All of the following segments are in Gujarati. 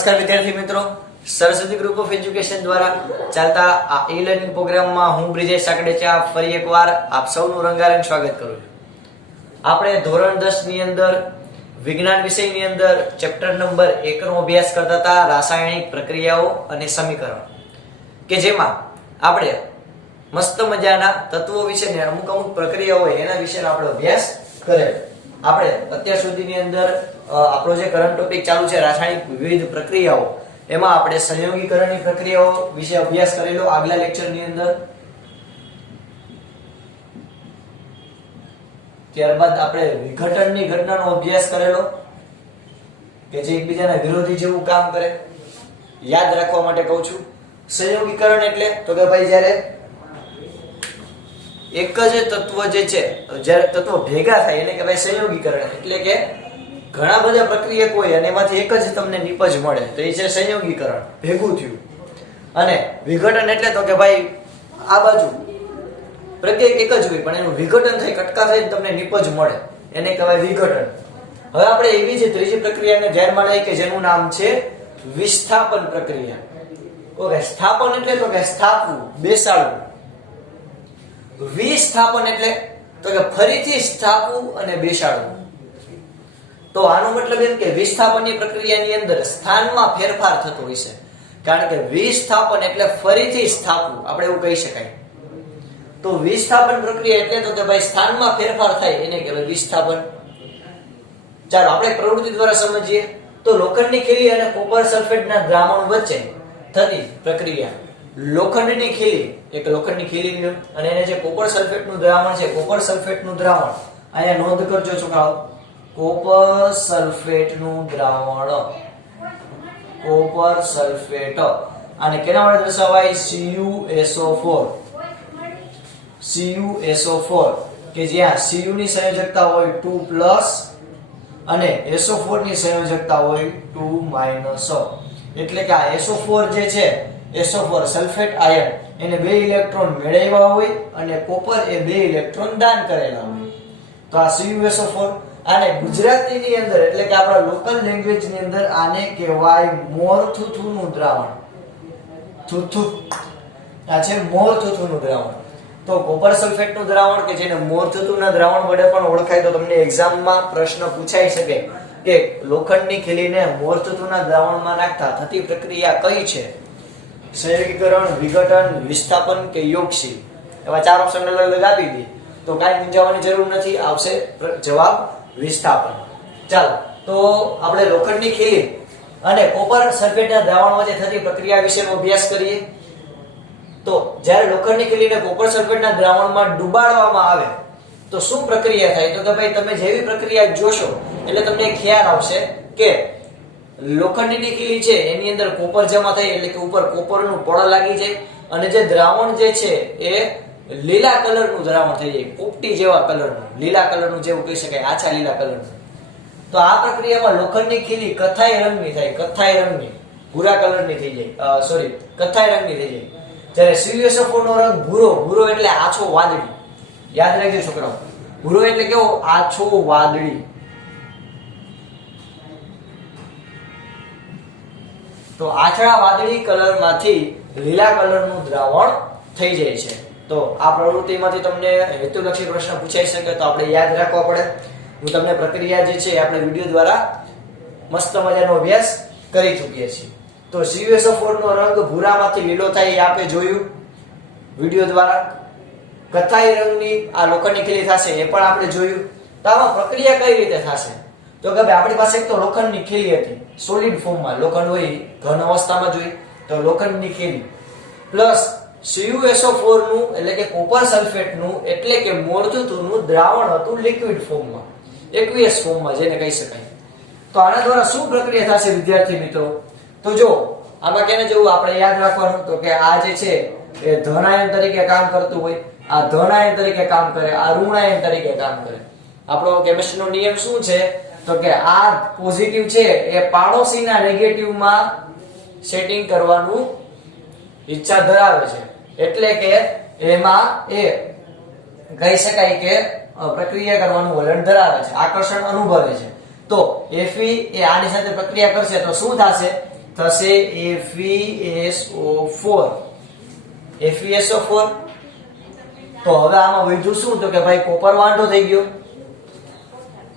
નમસ્કાર વિદ્યાર્થી મિત્રો, સરસ્વતી ગ્રુપ ઓફ એજ્યુકેશન દ્વારા ચાલતા આ ઈ લર્નિંગ પ્રોગ્રામમાં હું બ્રિજેશ સાકડેચા ફરી એકવાર આપ સૌનું રંગારંગ સ્વાગત કરું છું. આપણે ધોરણ 10 ની અંદર વિજ્ઞાન વિષયની અંદર ચેપ્ટર નંબર 1 નો અભ્યાસ કરતા હતા, રાસાયણિક પ્રક્રિયાઓ અને સમીકરણ, કે જેમાં આપણે મસ્ત મજાના તત્વો વિશે ને અમુક પ્રક્રિયાઓ હોય એના વિશે આપણે અભ્યાસ કરેલ. આપણે અત્યાર સુધીની અંદર આપણો જે કરંટ ટોપિક ચાલુ છે રાસાયણિક વિવિધ પ્રક્રિયાઓ, એમાં આપણે સંયોગીકરણની પ્રક્રિયાઓ વિશે અભ્યાસ કરેલો આગલા લેક્ચરની અંદર. ત્યારબાદ આપણે વિઘટનની ઘટનાનો અભ્યાસ કરેલો કે જે એકબીજાના વિરોધી જેવું કામ કરે. યાદ રાખવા માટે કહું છું, સંયોગીકરણ એટલે તો કે ભાઈ જ્યારે એક જ તત્વ જે છે, જ્યારે તત્વો ભેગા થાય એને કહેવાય સંયોગીકરણ. એટલે કે ઘણા બધા પ્રક્રિયક હોય અને એમાંથી એક જ તમને નિપજ મળે તો એ છે સંયોગીકરણ, ભેગું થયું. અને વિઘટન એટલે તો કે ભાઈ આ બાજુ પ્રક્રિયક એક જ હોય પણ એનું વિઘટન થઈ કટકા થઈ તમને નિપજ મળે, એને કહેવાય વિઘટન. હવે આપણે એવી જ ત્રીજી પ્રક્રિયાને ધ્યાનમાં લઈએ કે જેનું નામ છે વિસ્થાપન પ્રક્રિયા. ઓકે, સ્થાપન એટલે તો કે સ્થાપવું, બેસાડવું. વિસ્થાપન એટલે તો કે ફરીથી સ્થાપવું અને બેસાડવું. તો આનો મતલબ એમ કે વિસ્થાપનની પ્રક્રિયાની અંદર સ્થાનમાં ફેરફાર થતો હોય છે, કારણ કે વિસ્થાપન એટલે ફરીથી સ્થાપવું, આપણે એવું કહી શકાય. તો વિસ્થાપન પ્રક્રિયા એટલે તો કે ભાઈ સ્થાનમાં ફેરફાર થાય એને કહેવાય વિસ્થાપન. ચાલો આપણે પ્રવૃત્તિ દ્વારા સમજીએ તો લોખંડની ખીલી અને કોપર સલ્ફેટના દ્રાવણ વચ્ચે થતી પ્રક્રિયા. લોખંડની ખીલી, એક લોખંડની ખીલી લ્યો અને એને જે કોપર સલ્ફેટનું દ્રાવણ છે, કોપર સલ્ફેટનું દ્રાવણ, અહીંયા નોંધ કરજો છોકરાઓ, કોપર સલ્ફેટનું દ્રાવણ, કોપર સલ્ફેટ. અને કેના વડે દર્શાવાય? CuSO4. CuSO4 કે જ્યાં Cu ની સંયોજકતા હોય 2+ અને SO4 ની સંયોજકતા હોય 2-. એટલે કે આ SO4 જે છે, SO4 સલ્ફેટ આયન, એને 2 ઇલેક્ટ્રોન મેળવ્યા હોય અને કોપર એ 2 ઇલેક્ટ્રોન દાન કરેલા હોય. તો આ CuSO4 આને ગુજરાતીની અંદર એટલે કે આપણા લોકલ લેંગ્વેજ ની અંદર આને કહેવાય મોરથુથુનું દ્રાવણ. થુથુ આ છે મોરથુથુનું દ્રાવણ. તો કોપર સલ્ફેટનું દ્રાવણ કે જેને મોરથુથુના દ્રાવણ વડે પણ ઓળખાય, તો તમને એક્ઝામમાં પ્રશ્ન પૂછાઈ શકે કે લોખંડની ખીલીને મોરથુથુના દ્રાવણમાં નાખતા થતી પ્રક્રિયા કઈ છે? સંયોગીકરણ, વિઘટન, વિસ્થાપન કે યોગશીલ? એવા 4 ઓપ્શન અલગ આપી દી તો કાંઈ મૂંઝાવાની જરૂર નથી, આવશે જવાબ વિસ્થાપન. ચાલો તો આપણે લોખંડની ખીલી અને કોપર સલ્ફેટના દ્રાવણ વચ્ચે થતી પ્રક્રિયા વિશેનો અભ્યાસ કરીએ. તો જ્યારે લોખંડની ખીલીને કોપર સલ્ફેટના દ્રાવણમાં ડુબાડવામાં આવે તો શું પ્રક્રિયા થાય? તો કે ભાઈ તમે જેવી પ્રક્રિયા જોશો એટલે તમને ખ્યાલ આવશે કે લોખંડની ખીલી છે એની અંદર કોપર જમા થાય, એટલે કે ઉપર કોપરનું પડ લાગી જાય અને જે દ્રાવણ જે છે એ લીલા કલરનું દ્રાવણ થઈ જાય, પોપટી જેવા કલરનું, લીલા કલરનું જેવું કહી શકાય, આછા લીલા કલરનું. તો આ પ્રક્રિયામાં લોખંડની ખીલી કથ્થાઈ રંગની થાય, કથ્થાઈ રંગની, ભૂરા કલરની થઈ જાય, સોરી કથ્થાઈ રંગની થઈ જાય. જ્યારે CuSO4 નો રંગ ભૂરો, ભૂરો એટલે આછો વાદળી. યાદ રાખજો છોકરાઓ, ભૂરો એટલે કેવો? આછો વાદળી. તો આછા વાદળી કલરમાંથી લીલા કલરનું દ્રાવણ થઈ જાય છે. તો આ પ્રવૃત્તિમાંથી તમને હેતુલક્ષી પ્રશ્ન પૂછાઈ શકે તો આપણે યાદ રાખવા પડે. હું તમને પ્રક્રિયા જે છે આપણે વિડીયો દ્વારા મસ્ત મજાનો અભ્યાસ કરી ચૂક્યા છીએ. તો CuSO4 નો રંગ ભૂરામાંથી લીલો થાય એ આપણે જોયું વિડીયો દ્વારા. કથ્થાઈ રંગની આ લોખંડની ખીલી થશે એ પણ આપણે જોયું. તો આમાં પ્રક્રિયા કઈ રીતે થશે? તો કે ભાઈ આપણી પાસે એક તો લોખંડની ખીલી હતી, સોલિડ ફોર્મમાં લોખંડ હોય, ઘન અવસ્થામાં જોઈ તો લોખંડની ખીલી પ્લસ CuSO4 નું એટલે કે કોપર સલ્ફેટનું એટલે કે મોરથુથુનું દ્રાવણ હતું લિક્વિડ ફોર્મમાં, એક્વિયસ ફોર્મમાં જેને કહી શકાય. તો આના દ્વારા શું પ્રક્રિયા થશે વિદ્યાર્થી મિત્રો? તો જો આમાં કેને જેવું આપણે યાદ રાખવાનું, તો કે આ જે છે એ ધન આયન તરીકે કામ કરતું હોય, આ ધન આયન તરીકે કામ કરે, આ ઋણ આયન તરીકે કામ કરે. આપણો કેમિસ્ટ્રીનો નિયમ શું છે? તો કે આ પોઝિટિવ છે એ પાડોશીના નેગેટિવમાં સેટિંગ કરવાનું ઈચ્છા ધરાવે છે, એટલે કે એમાં એ કહી શકાય કે પ્રક્રિયા કરવાનું વલણ ધરાવે છે, આકર્ષણ અનુભવે છે. તો Fe એ આની સાથે પ્રક્રિયા કરશે તો શું થશે? થશે FeSO4. FeSO4 તો હવે આમાં વધ્યું શું તો કે ભાઈ કોપર વાંઢો થઈ ગયો,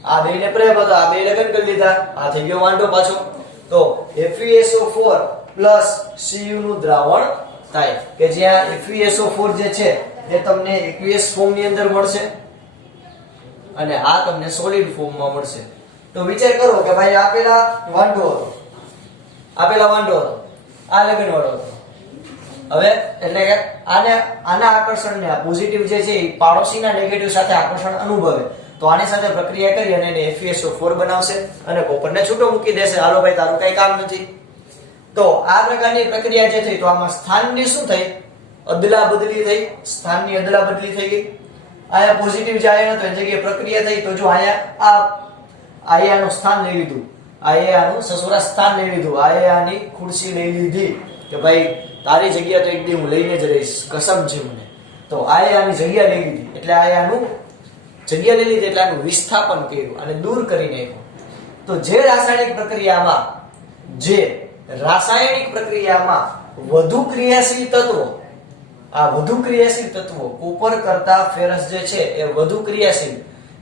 આ બેને પ્રેમ હતો, આ બે લગન કરી લીધા, આ થઈ ગયો વાંઢો પાછો. તો FeSO4 પ્લસ Cu નું દ્રાવણ થાય કે જ્યાં FeSO4 જે છે એ તમને એક્વિયસ ફોર્મ ની અંદર મળશે અને આ તમને સોલિડ ફોર્મ માં મળશે. તો વિચાર કરો કે ભાઈ આપેલા વાંઢો હતો, આ લગન વાળો હતો. હવે એટલે કે આના આકર્ષણને આ પોઝિટિવ જે છે એ પાડોશીના નેગેટિવ સાથે આકર્ષણ અનુભવે તો આની સાથે પ્રક્રિયા કરી અને એને FeSO4 બનાવશે અને કોપરને છૂટો મૂકી દેશે. હાલો ભાઈ તારું કઈ કામ નથી. તો આ પ્રકારની પ્રક્રિયા જે થઈ તો આમાં સ્થાનની શું થઈ? અદલા બદલી થઈ, સ્થાનની અદલા બદલી થઈ ગઈ. આયા પોઝિટિવ જે આયન હતો એની જગ્યાએ પ્રક્રિયા થઈ તો જો આયા આયાનું સ્થાન લઈ લીધું, આયાનું સસુરા સ્થાન લઈ લીધું, આયાની ખુરશી લઈ લીધી કે ભાઈ તારી જગ્યા તો એક દી હું લઈને જ રહીશ, કસમ છે મને. તો આયાની જગ્યા લઈ લીધી એટલે આયાનું જગ્યા લઈ લીધી એટલે આનું વિસ્થાપન કર્યું અને દૂર કરી નાખ્યું. તો જે રાસાયણિક પ્રક્રિયામાં વધુ ક્રિયાશીલ તત્વો, આ વધુ ક્રિયાશીલ તત્વો કોપર કરતા ફેરસ જે છે એ વધુ ક્રિયાશીલ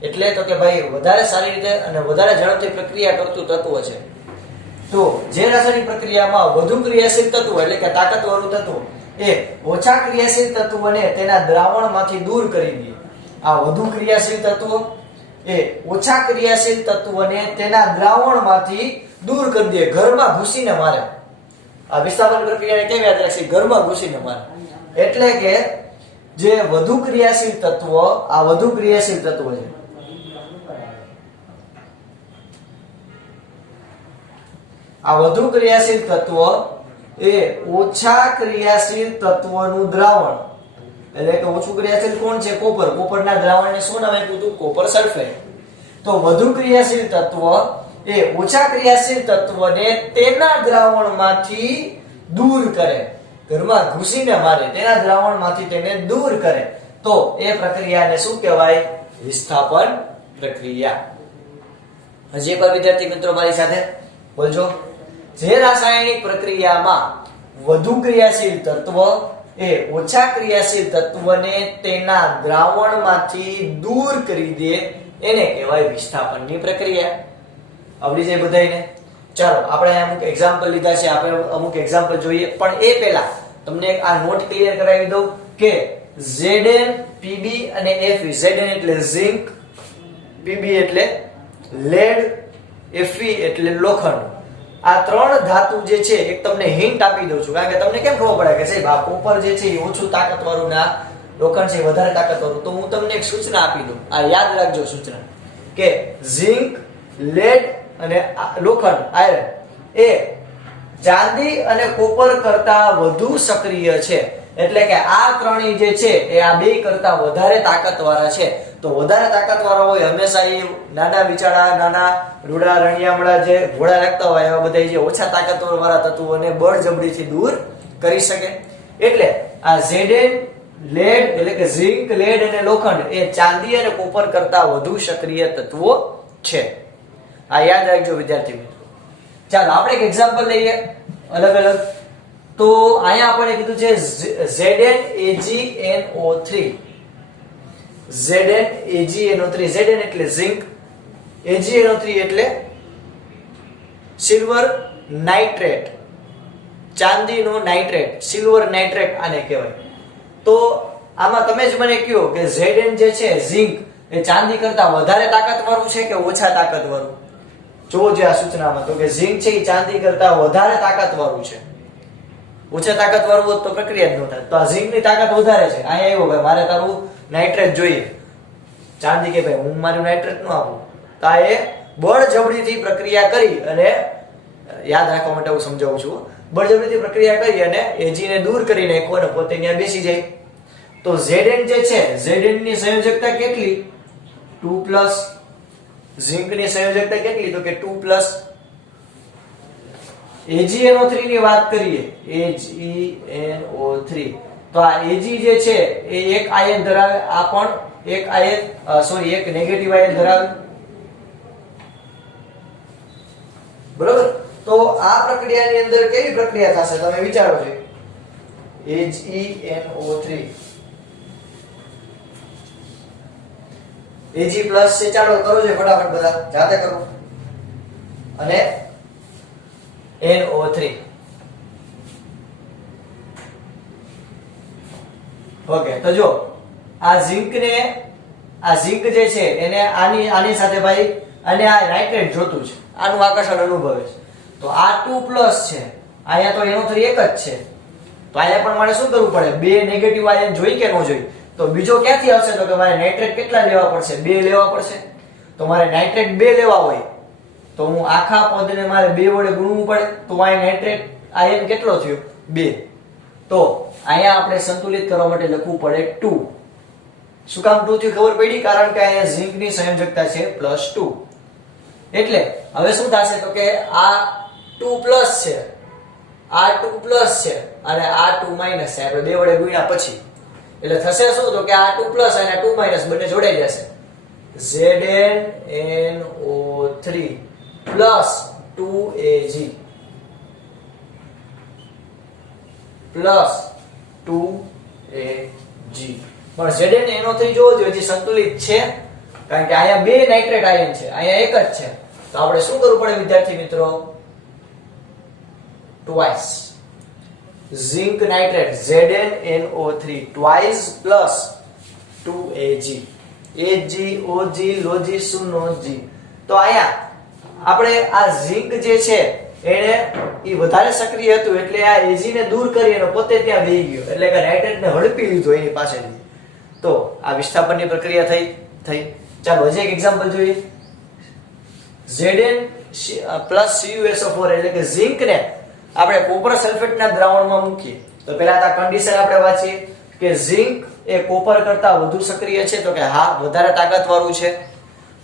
એટલે તો કે ભાઈ વધારે સારી રીતે અને વધારે ઝડપથી પ્રક્રિયા કરતું તત્વ છે. તો જે રાસાયણિક પ્રક્રિયામાં વધુ ક્રિયાશીલ તત્વ એટલે કે તાકાતવાળું તત્વ એ ઓછા ક્રિયાશીલ તત્વોને તેના દ્રાવણમાંથી દૂર કરી દે. આ વધુ ક્રિયાશીલ તત્વો એ ઓછા ક્રિયાશીલ તત્વોને તેના દ્રાવણમાંથી દૂર કરી દે, ઘરમાં ઘૂસીને મારે. આ વિસ્થાપન પ્રક્રિયાને કેમ યાદ રાખશે? ઘરમાં ઘૂસીને મારે. એટલે કે જે વધુ ક્રિયાશીલ તત્વ, આ વધુ ક્રિયાશીલ તત્વ છે, આ વધુ ક્રિયાશીલ તત્વ એ ઓછા ક્રિયાશીલ તત્વનું દ્રાવણ એટલે કે ઓછું ક્રિયાશીલ કોણ છે? કોપર. કોપરના દ્રાવણને શું નામ આપ્યું હતું? Copper sulphate. તો વધુ ક્રિયાશીલ તત્વ એ ઓછા ક્રિયાશીલ તત્વને તેના દ્રાવણમાંથી દૂર કરે, ઘરમાં ઘૂસીને મારે, તેના દ્રાવણમાંથી તેને દૂર કરે તો એ પ્રક્રિયાને શું કહેવાય? વિસ્થાપન પ્રક્રિયા. હજી એકવાર વિદ્યાર્થી મિત્રો મારી સાથે બોલજો. જે રાસાયણિક પ્રક્રિયામાં વધુ ક્રિયાશીલ તત્વ એ ઓછા ક્રિયાશીલ તત્વને તેના દ્રાવણમાંથી દૂર કરી દે એને કહેવાય વિસ્થાપનની પ્રક્રિયા. આવડી જાય બધાયને? ચાલો આપણે અમુક એક્ઝામ્પલ લીધા છે, આપણે અમુક એક્ઝામ્પલ જોઈએ. પણ એ પહેલા તમને આ નોટ ક્લિયર કરાવી દઉં કે Zn, Pb અને Fe. Zn એટલે ઝિંક, Pb એટલે લેડ, Fe એટલે લોખંડ. આ ત્રણ ધાતુ જે છે એક તમને હિન્ટ આપી દઉં છું કારણ કે તમને કેમ ખબર પડે કે સાહેબ આ કોપર જે છે એ ઓછું તાકાતવાળું ને આ લોખંડ છે વધારે તાકાતવાળું. તો હું તમને એક સૂચના આપી દઉં, આ યાદ રાખજો સૂચના, કે ઝિંક, લેડ અને લોખંડ આયર્ન એ ચાંદી અને કોપર કરતા વધુ સક્રિય છે. એટલે કે આ ત્રણેય જે છે એ આ બે કરતા વધારે તાકાતવાળા છે. તો વધારે તાકાતવાળા હોય હંમેશા એ નાના વિચારા, નાના રૂડા રણિયામણા જે ઘોડા લાગતા હોય એવા બધા જે ઓછા તાકાતવાળા તત્વોને બળજબરીથી દૂર કરી શકે. એટલે આ Zn, લેડ એટલે કે ઝિંક, લેડ અને લોખંડ એ ચાંદી અને કોપર કરતા વધુ સક્રિય તત્વો છે. આ યાદ રાખજો વિદ્યાર્થી મિત્રો. ચાલો આપણે એક એક્ઝામ્પલ લઈએ અલગ અલગ. તો અહીંયા આપણે કીધું છે ZnAgNO3. ZnAgNO3. Zn એટલે ઝિંક, AgNO3 એટલે સિલ્વર નાઇટ્રેટ, ચાંદીનો નાઇટ્રેટ, સિલ્વર નાઇટ્રેટ આને કહેવાય. તો આમાં તમે જ મને કહો કે Zn જે છે ઝિંક એ ચાંદી કરતા વધારે તાકાતવાળું છે કે ઓછા તાકાતવાળું? જોવો જે આ સૂચનામાં તો કે ઝિંક છે એ ચાંદી કરતા વધારે તાકાતવાળું છે. ઓછા તાકાતવાળું હોત તો પ્રક્રિયા જ ન થાય. તો આ ઝિંકની તાકાત વધારે છે. અહીંયા આવ્યો ભાઈ મારે તારું નાઇટ્રેટ જોઈએ, ચાંદી કે ભાઈ હું મારું નાઇટ્રેટ ન આપું. તો આ એ બળજબરીથી પ્રક્રિયા કરી અને યાદ રાખવા માટે હું સમજાવું છું, બળજબરીથી પ્રક્રિયા કરી અને Ag ને દૂર કરી નાખો અને પોતે ત્યાં બેસી જાય. તો Zn જે છે, Zn ની સંયોજકતા કેટલી? 2+. ઝિંક ની સંયોજકતા કેટલી? તો કે 2+. AgNO3 ની વાત કરીએ, AgNO3 તો આ Ag જે છે એ એક આયન ધરાવે, આ પણ એક આયન સોરી એક નેગેટિવ આયન ધરાવે, બરોબર. તો આ પ્રક્રિયાની અંદર કેવી પ્રક્રિયા થશે તમે વિચારો છો AgNO3 Ag પ્લસ છે ચાલો કરો છો ફટાફટ બધા જાતે કરો અને NO3 ઓકે તો જો આ ઝિંક જે છે એને આની સાથે ભાઈ અને આ નાઇટ્રેટ જોતું છે આનું આકર્ષણ અનુભવે છે તો આ 2+ છે અહીંયા તો NO3 એક જ છે તો અહીંયા પણ મારે શું કરવું પડે બે નેગેટિવ આયન જોઈ કે ન જોઈ તો બીજો ક્યાંથી આવશે તો કે મારે નાઇટ્રેટ કેટલા લેવા પડશે 2 લેવા પડશે તો મારે નાઇટ્રેટ 2 લેવા હોય તો હું આખા પદને મારે 2 વડે ગુણવું પડે તો અહીંયા નાઇટ્રેટ આયન કેટલો થયો 2 તો અહીંયા આપણે સંતુલિત કરવા માટે લખવું પડે 2 શું કામ 2 થી ખબર પડી કારણ કે અહીંયા ઝિંકની સંયોજકતા છે +2 એટલે હવે શું થશે તો કે આ 2+ છે આ 2+ છે અને આ 2- છે આપણે 2 વડે ગુણ્યા પછી એટલે થશે શું તો કે આ 2+ અને આ 2- બંને જોડાઈ જશે ZnNO3 + 2Ag + 2Ag પણ ZnNO3 જોવો જોઈએ હજી સંતુલિત છે કારણ કે અહીંયા બે નાઇટ્રેટ આયન છે અહીંયા એક જ છે તો આપણે શું કરવું પડે વિદ્યાર્થી મિત્રો twice zinc nitrate ZnNO3 twice plus 2Ag Ag OG log સુનો G તો અહીંયા આપણે આ ઝિંક જે છે એને ઈ વધારે સક્રિય હતું એટલે આ Ag ને દૂર કરી અને પોતે ત્યાં બેહી ગયો એટલે કે નાઇટ્રેટ ને હડપી લીધો એની પાસેથી તો આ વિસ્થાપનની પ્રક્રિયા થઈ ચાલો હજી એક એક્ઝામ્પલ જોઈએ Zn + CuSO4 એટલે કે ઝિંક ને આપણે કોપર સલ્ફેટના દ્રાવણમાં મૂકીએ તો પહેલા આ કન્ડિશન આપણે વાંચીએ કે ઝિંક એ કોપર કરતા વધુ સક્રિય છે તો કે હા વધારે તાકાતવાળું છે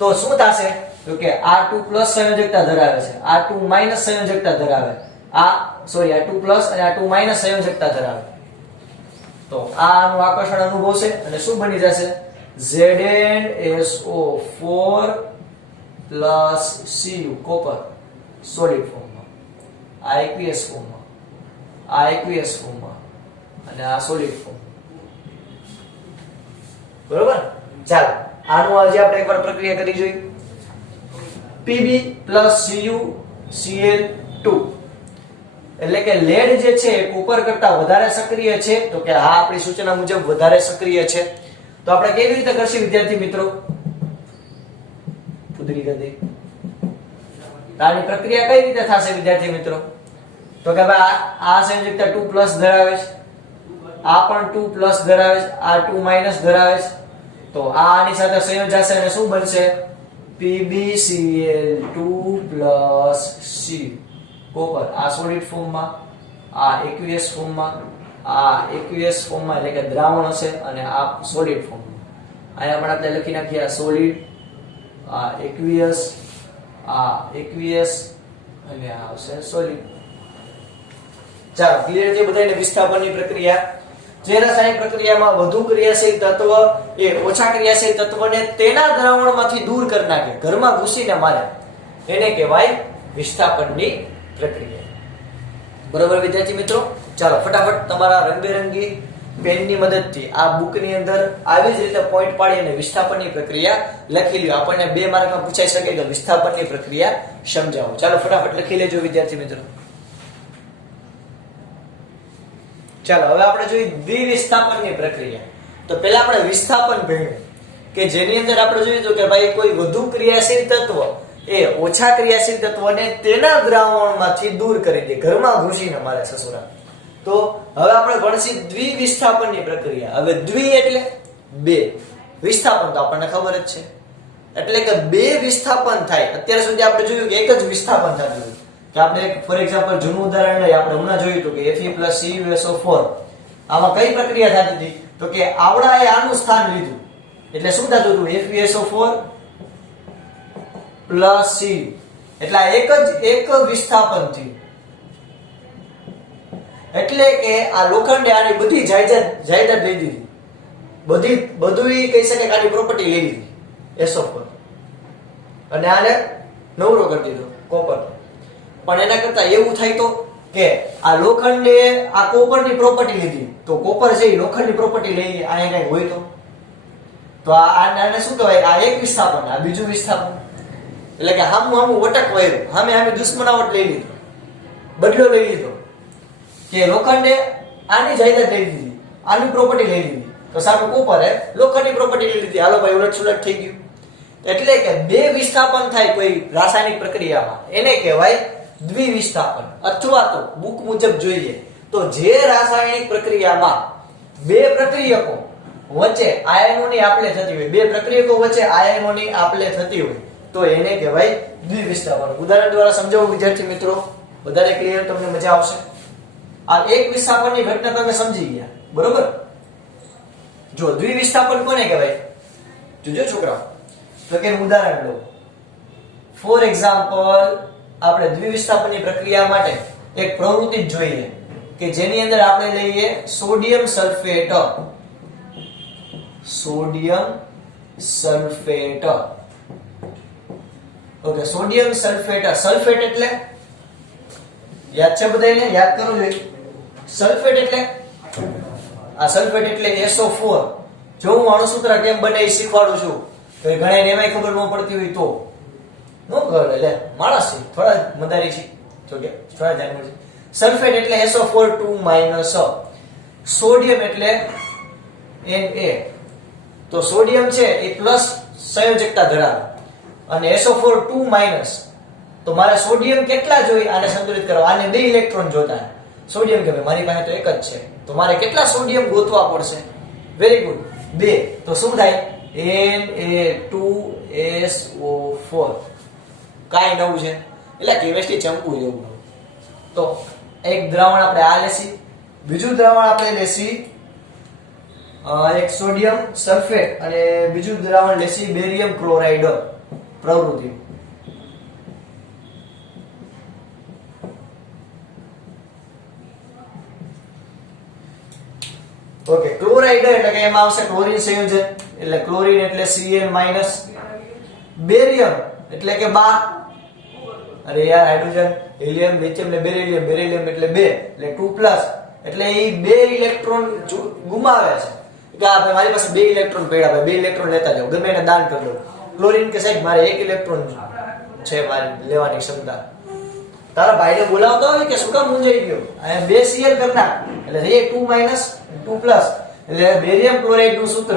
તો શું થશે તો કે આ 2+ સંયોજકતા ધરાવે છે આ 2- સંયોજકતા ધરાવે આ 2+ અને આ 2- સંયોજકતા ધરાવે તો આનું આકર્ષણ અનુભવશે અને શું બની જશે ZnSO4 + Cu કોપર સોલિડ ફોર્મમાં આ aqueous ફોર્મમાં આ aqueous ફોર્મમાં અને આ સોલિડ ફોર્મ બરોબર ચાલો આનું આજે આપણે એકવાર પ્રક્રિયા કરી જોઈ Pb + CuCl2 એટલે કે લેડ જે છે કોપર કરતા વધારે સક્રિય છે તો કે આ આપણી સૂચના મુજબ વધારે સક્રિય છે તો આપણે કેવી રીતે કરશું વિદ્યાર્થી મિત્રો પુદરી ગદી આની પ્રક્રિયા કઈ રીતે થશે વિદ્યાર્થી મિત્રો તો કે ભાઈ આ સંયોજકતા 2+ ધરાવે છે આ પણ 2+ ધરાવે છે આ 2- ધરાવે છે તો આ આની સાથે સંયોજાશે અને શું બનશે PbCl2 + C કોપર આ સોલિડ ફોર્મમાં આ aqueous ફોર્મમાં એટલે કે દ્રાવણ હશે અને આ સોલિડ ફોર્મમાં અહીંયા પણ આપણે લખી નાખીએ આ સોલિડ આ aqueous અને આ આવશે સોલિડ ચાલો ક્લિયર છે બધાને વિસ્થાપનની પ્રક્રિયા જે રાસાયણિક પ્રક્રિયામાં વધુ ક્રિયાશીલ તત્વ એ ઓછા ક્રિયાશીલ તત્વને તેના દ્રાવણમાંથી દૂર કરી નાખે ઘરમાં ઘૂસીને મારે એને કહેવાય વિસ્થાપનની પ્રક્રિયા બરોબર વિદ્યાર્થી મિત્રો ચાલો ફટાફટ તમારા રંગબેરંગી પેનની મદદથી આ બુકની અંદર આવી જ રીતે પોઈન્ટ પાડી અને વિસ્થાપનની પ્રક્રિયા લખી લ્યો આપણને 2 માર્કમાં પૂછાઈ શકે કે વિસ્થાપનની પ્રક્રિયા સમજાવો ચાલો ફટાફટ લખી લેજો વિદ્યાર્થી મિત્રો ચાલો હવે આપણે જોઈએ દ્વિવિસ્થાપનની પ્રક્રિયા તો પહેલા આપણે વિસ્થાપન ભણ્યું કે જેની અંદર આપણે જોયું તો કે ભાઈ કોઈ વધુ ક્રિયાશીલ તત્વ એ ઓછા ક્રિયાશીલ તત્વને તેના દ્રાવણમાંથી દૂર કરી દે ઘરમાં ઘૂસીને મારે સસુરા તો હવે આપણે ભણશી દ્વિવિસ્થાપનની પ્રક્રિયા હવે દ્વિ એટલે 2 વિસ્થાપન તો આપણને ખબર જ છે એટલે કે 2 વિસ્થાપન થાય અત્યાર સુધી આપણે જોયું કે એક જ વિસ્થાપન થતું હતું કે આપણે ફોર એક્ઝામ્પલ જૂનું ઉદાહરણ લઈએ આપણે હમણાં જોયું હતું કે Fe + CuSO4 આમાં કઈ પ્રક્રિયા થતી હતી તો કે આવડાએ આનું સ્થાન લીધું એટલે શું થતું હતું FeSO4 + C એટલે એક વિસ્થાપન થયું એટલે કે આ લોખંડે આની બધી જાયદાદ લઈ દીધી બધું કહી શકે કે આની પ્રોપર્ટી લઈ લીધી SO4 અને આને નવરો કરી દીધો કોપર પણ એના કરતા એવું થાય તો કે આ લોખંડે આ કોપરની પ્રોપર્ટી લીધી, તો કોપર છે એ લોખંડની પ્રોપર્ટી લઈ અહીંયા કઈ હોય તો આને શું કહેવાય? આ એક વિસ્થાપન, આ બીજું વિસ્થાપન. એટલે કે હામું વટક વાયરું, સામે દુશ્મનાવટ લઈ લીધો, બદલો લઈ લીધો કે લોખંડે આની જાયદાદ લઈ લીધી, આની પ્રોપર્ટી લઈ લીધી, તો સામે કોપરે લોખંડની પ્રોપર્ટી લઈ લીધી. હાલો ભાઈ ઉલટ થઈ ગયું. એટલે કે બે વિસ્થાપન થાય કોઈ રાસાયણિક પ્રક્રિયામાં એને કહેવાય દ્વિવિસ્થાપન. અથવા તો બુક મુજબ જોઈએ તો જે રાસાયણિક પ્રક્રિયામાં બે પ્રક્રિયકો વચ્ચે આયનોની આપલે થતી હોય, બે પ્રક્રિયકો વચ્ચે આયનોની આપલે થતી હોય તો એને કહેવાય દ્વિવિસ્થાપન. ઉદાહરણ દ્વારા સમજાવો વિદ્યાર્થી મિત્રો, વધારે ક્લિયર તમને મજા આવશે. આ એક વિસ્થાપનની ઘટના તમે સમજી ગયા, બરોબર? જો દ્વિવિસ્થાપન કોને કહેવાય જોજો છોકરાઓ, તો કે ઉદાહરણ લો. ફોર એક્ઝામ્પલ આપણે દ્વિવિસ્થાપનની પ્રક્રિયા માટે એક પ્રવૃત્તિ જોઈએ કે જેની અંદર આપણે લઈએ sodium sulphate. Okay, sodium sulphate. Sulphate એટલે યાદ છે બધાને? યાદ કરવું જોઈએ. સલ્ફેટ એટલે આ સલ્ફેટ એટલે SO4. જો હું અણુસૂત્ર કેમ બને એ શીખવાડું છું તો ઘણા ને એમાંય ખબર ન પડતી હોય તો નો ખબર, એટલે માણસ છે થોડા મદારી છે તો કે થોડા ધ્યાન છે. સલ્ફેટ એટલે SO4 2-. સોડિયમ એટલે Na. તો સોડિયમ છે એ પ્લસ સંયોજકતા ધરાવે અને SO4 2-. તો મારે સોડિયમ કેટલા જોઈએ આને સંતુલિત કરવા? આને 2 ઇલેક્ટ્રોન જોતા. સોડિયમ કે મારી પાસે તો એક જ છે, તો મારે કેટલા સોડિયમ ગોતવા પડશે? Very good, 2. તો શું થાય? Na2SO4. કાઈ નવું છે એટલે કેમિસ્ટ્રી ચંપુ જેવું. તો એક દ્રાવણ આપણે આ લેસી, બીજું દ્રાવણ આપણે લેસી એક સોડિયમ સલ્ફેટ અને બીજું દ્રાવણ લેસી બેરિયમ ક્લોરાઇડ. પ્રવૃત્તિ ઓકે. ક્લોરાઇડ એટલે કે એમાં આવશે ક્લોરીન સંયોજન, એટલે ક્લોરીન એટલે Cl-. બેરિયમ એટલે કે 12. અરે યાર, હાઇડ્રોજન, હિલિયમ, લિથિયમ ને બેરિલિયમ. બેરિલિયમ એટલે 2 એટલે 2+. એટલે એ 2 ઇલેક્ટ્રોન ગુમાવે છે કે આ મારી પાસે 2 ઇલેક્ટ્રોન પડ્યા, ભાઈ 2 ઇલેક્ટ્રોન લેતા જાઓ, ગમે એને દાન કરી દો. ક્લોરીન કે સાહેબ મારે 1 ઇલેક્ટ્રોન છે મારી લેવાની ક્ષમતા. તારા ભાઈને બોલાવતો હોય કે શું કામ મૂંઝાઈ ગયો? અહીંયા 2 Cl કરી નાખ એટલે થઈ 2- 2+. એટલે બેરિયમ ક્લોરાઇડ નું સૂત્ર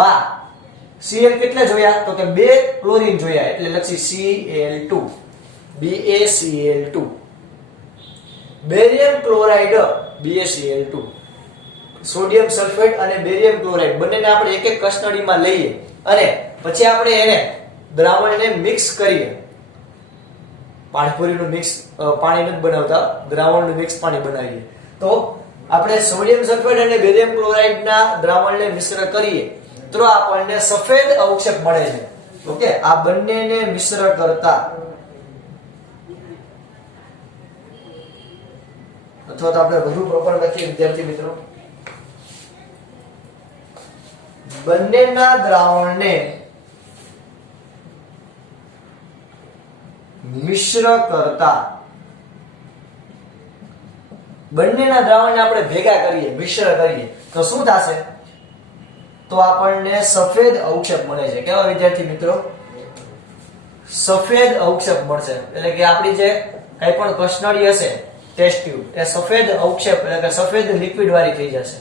Ba. Cl કેટલા જોયા? તો કે 2 ક્લોરીન જોયા એટલે લખી Cl2. BaCl2. Barium chloride BaCl2. Sodium sulphate અને બેરિયમ ક્લોરાઇડ બંનેને આપણે એક એક કસનળીમાં લઈએ અને પછી આપણે એને દ્રાવણને મિક્સ કરીએ. પાણીપુરીનું મિક્સ પાણી નથી બનાવતા, દ્રાવણનું મિક્સ પાણી બનાવીએ. તો આપણે સોડિયમ સલ્ફેટ અને બેરિયમ ક્લોરાઇડના દ્રાવણને મિશ્ર કરીએ તો આપણને સફેદ અવક્ષેપ મળે છે. ઓકે, આ બંનેને મિશ્ર કરતા અથવા તો આપણે વધુ પ્રોપર લખીએ વિદ્યાર્થી મિત્રો, બંનેના દ્રાવણને મિશ્ર કરતા, બંનેના દ્રાવણને આપણે ભેગા કરીએ, મિશ્ર કરીએ તો શું થશે? તો આપણને સફેદ અવક્ષેપ મળે છે. કેવા વિદ્યાર્થી મિત્રો? સફેદ અવક્ષેપ મળશે. એટલે કે આપણી જે કઈ પણ કસનળી હશે ટેસ્ટ ટ્યુબ એ સફેદ અવક્ષેપ એટલે કે સફેદ લિક્વિડ વાળી થઈ જશે.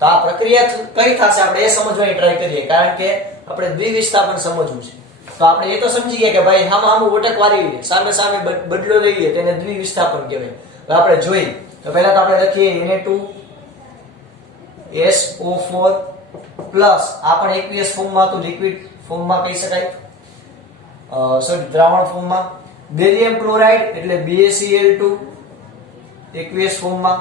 તો આ પ્રક્રિયા કઈ થશે આપણે એ સમજવાની ટ્રાય કરીએ, કારણ કે આપણે દ્વિવિસ્થાપન સમજવું છે. તો આપણે એ તો સમજી ગયા કે ભાઈ હામું વટક વાળી સામે સામે બદલો લઈએ તેને દ્વિવિસ્થાપન કહેવાય. તો આપણે જોઈ તો પહેલા તો આપણે લખીએ Na2SO4 પ્લસ આ પણ aqueous ફોર્મમાં તો લિક્વિડ ફોર્મમાં કહી શકાય, સોરી દ્રાવણ ફોર્મમાં. બેરિયમ ક્લોરાઇડ એટલે BaCl2 aqueous ફોર્મમાં.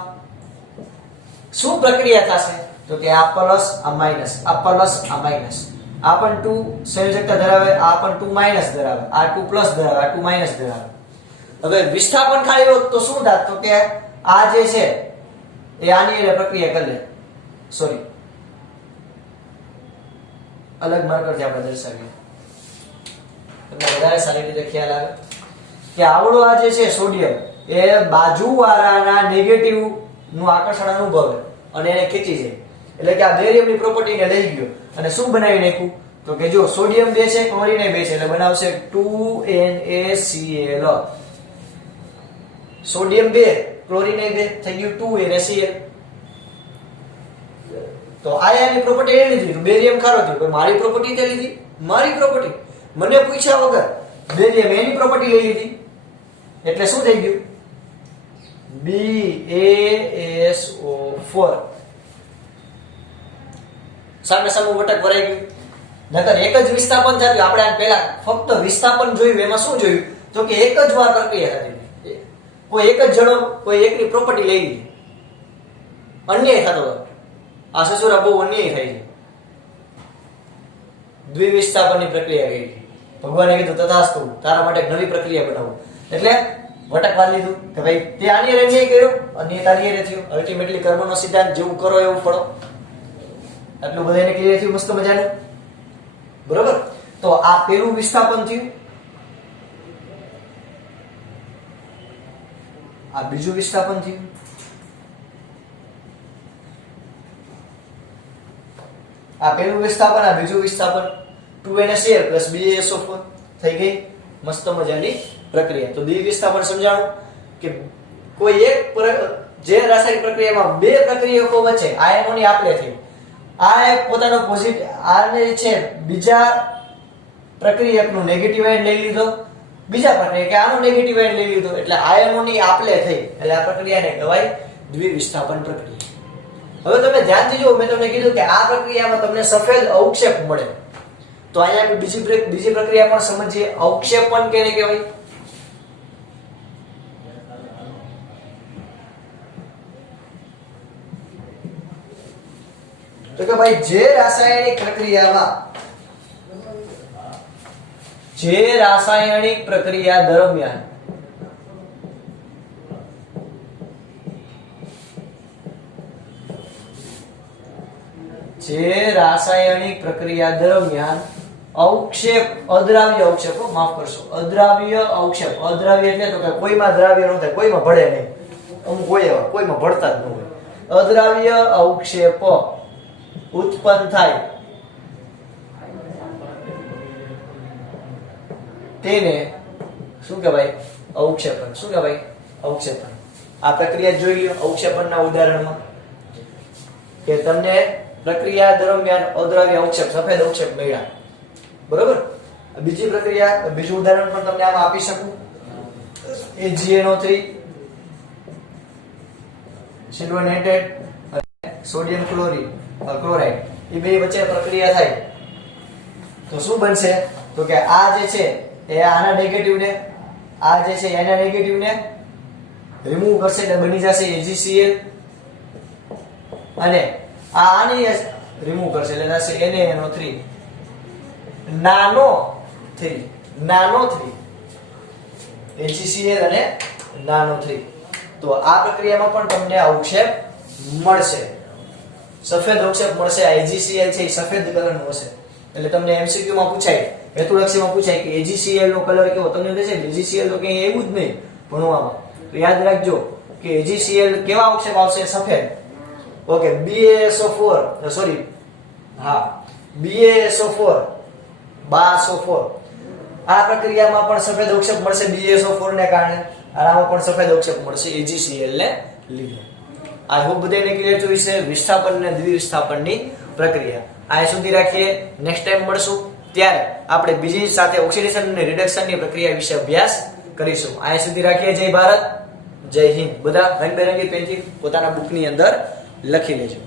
શું પ્રક્રિયા થશે? તો કે આ પ્લસ આ માઈનસ, આ પ્લસ આ માઈનસ, આ પણ 2 સંયોજકતા ધરાવે, આ પણ 2 માઈનસ ધરાવે, આ 2 પ્લસ ધરાવે, આ 2 માઈનસ ધરાવે. હવે વિસ્થાપન ખાલી હોત તો શું થાત? તો કે આ જે છે એ આની એટલે પ્રક્રિયા કરી લે. સોરી, અલગ માર્કરથી આપણે દર્શાવીએ. તમને વધારે સારી રીતે ખ્યાલ આવે કે આવડો આ જે છે સોડિયમ એ બાજુવાળાના નેગેટિવ નું આકર્ષણ અનુભવે અને એને ખેંચી જાય એટલે કે આ બેરિયમની પ્રોપર્ટીને લઈ ગયો અને શું બનાવી નાખ્યું તો કે જો સોડિયમ 2 છે ક્લોરીન 2 છે એટલે બનાવશે 2NaCl સોડિયમ 2 ક્લોરીન 2 થઈ ગયું 2NaCl તો આયાની પ્રોપર્ટી એ લીધી બેરિયમ ખારો થયો પણ મારી પ્રોપર્ટી તે લીધી મારી પ્રોપર્ટી મને પૂછ્યા વગર બેરિયમ એની પ્રોપર્ટી લઈ લીધી એટલે શું થઈ ગયું BaSO4 સામે સામે વટક ભરાઈ ગયું નકર એક જ વિસ્થાપન થયું આપણે આ પહેલા ફક્ત વિસ્થાપન જોયું એમાં શું જોયું તો કે એક જ વાર પ્રક્રિયા થતી કોઈ એક જ જણો કોઈ એકની પ્રોપર્ટી લઈ લીધી અન્યાય થતો આ સસુરા બહુ અન્યાય થાય છે દ્વિવિસ્થાપનની પ્રક્રિયા કરી ભગવાને કીધું તથાસ્તુ તારા માટે નવી પ્રક્રિયા બનાવું એટલે વટક વાર લીધું કે ભાઈ તે આની અન્યાય કર્યો અન્ય તારી થયો અલ્ટિમેટલી કર્મનો સિદ્ધાંત જેવું કરો એવું પડો આટલું બધાને ક્લિયર થયું મસ્ત મજાનું બરોબર તો આ પેલું વિસ્થાપન થયું આ બીજું વિસ્થાપન થયું આ પેલું વિસ્થાપન આ બીજું વિસ્થાપન 2NaCl + BaSO4 થઈ ગઈ મસ્ત મજાની પ્રક્રિયા તો દ્વિવિસ્થાપન સમજાણું કે કોઈ એક જે રાસાયણિક પ્રક્રિયામાં બે પ્રક્રિયકો વચ્ચે આયનોની આપલે થઈ આ એક પોતાનો પોઝિટિવ આને છે બીજા પ્રક્રિયકનું નેગેટિવ આયન લઈ લીધો બીજા પ્રક્રિયકે આનો નેગેટિવ આયન લઈ લીધો એટલે આયનોની આપલે થઈ એટલે આ પ્રક્રિયાને કહેવાય દ્વિવિસ્થાપન પ્રક્રિયા હવે તમે ધ્યાનથી જુઓ મેં તમને કીધું કે આ પ્રક્રિયામાં તમને સફેદ અવક્ષેપ મળે તો અહીંયા બીજી પ્રક્રિયા પણ સમજીએ અવક્ષેપન કેને કહેવાય તો કે ભાઈ જે રાસાયણિક પ્રક્રિયા દરમિયાન અવક્ષેપ અદ્રાવ્ય અવક્ષેપ માફ કરશો અદ્રાવ્ય અવક્ષેપ અદ્રાવ્ય એટલે તો કે કોઈમાં દ્રાવ્ય ન થાય કોઈમાં ભળે નહીં અમુક કોઈમાં ભળતા જ ન હોય અદ્રાવ્ય અવક્ષેપ ઉત્પન્ન થાય તેને શું કહેવાય અવક્ષેપન શું કહેવાય અવક્ષેપન આ પ્રક્રિયા જોઈ લો અવક્ષેપનના ઉદાહરણમાં કે તમને પ્રક્રિયા દરમિયાન અદ્રાવ્ય અવક્ષેપ સફેદ અવક્ષેપ મળ્યા બરોબર બીજી પ્રક્રિયા બીજું ઉદાહરણ પણ તમને આમાં આપી શકું AgNO3 સિલ્વર સોડિયમ ક્લોરાઇડ એ બે વચ્ચે પ્રક્રિયા થાય તો શું બનશે તો કે આ જે છે એ આના નેગેટિવ ને આ જે છે એના નેગેટિવ ને રિમૂવ કરશે એટલે બની જશે AgCl અને આ આની રિમૂવ કરશે એટલે થશે NaNO3 નાનો 3 AgCl અને નાનો 3 તો આ પ્રક્રિયામાં પણ તમને અવક્ષેપ મળશે સફેદ અવક્ષેપ મળશે આ AgCl છે એ સફેદ કલરનું હશે એટલે તમને MCQ માં પૂછાય હેતુલક્ષીમાં પૂછાય કે AgCl નો કલર કેવો તમને કહે છે AgCl તો કઈ એવું જ નહીં ભણવામાં તો યાદ રાખજો કે AgCl કેવા અવક્ષેપ આવશે સફેદ ઓકે BaSO4 સોરી હા BaSO4 આ પ્રક્રિયામાં પણ સફેદ અવક્ષેપ મળશે BaSO4 ને કારણે આમાં પણ સફેદ અવક્ષેપ મળશે AgCl ને લીધે આઈ હોપ બધાને ક્લિયર થયું છે વિસ્થાપન અને દ્વિવિસ્થાપનની પ્રક્રિયા આ સુધી રાખીએ નેક્સ્ટ ટાઈમ મળશું ત્યારે આપણે બીજી સાથે ઓક્સિડેશન અને રિડક્શનની પ્રક્રિયા વિશે અભ્યાસ કરીશું આ સુધી રાખીએ જય ભારત જય હિન્દ બધા રંગબેરંગી પેનથી પોતાના બુકની અંદર લખી લેજો